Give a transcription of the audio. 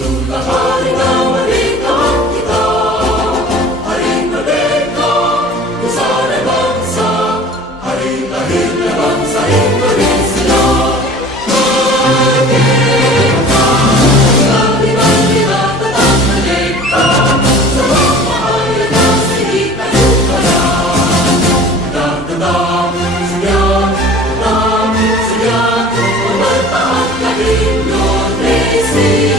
Hari kemerdekaan kita, hari merdeka, nusa dan bangsa, hari lahirnya bangsa Indonesia. Merdeka, bila tetap merdeka, selama hari masih kita jaya. Tetap sedia, mempertahankan Indonesia.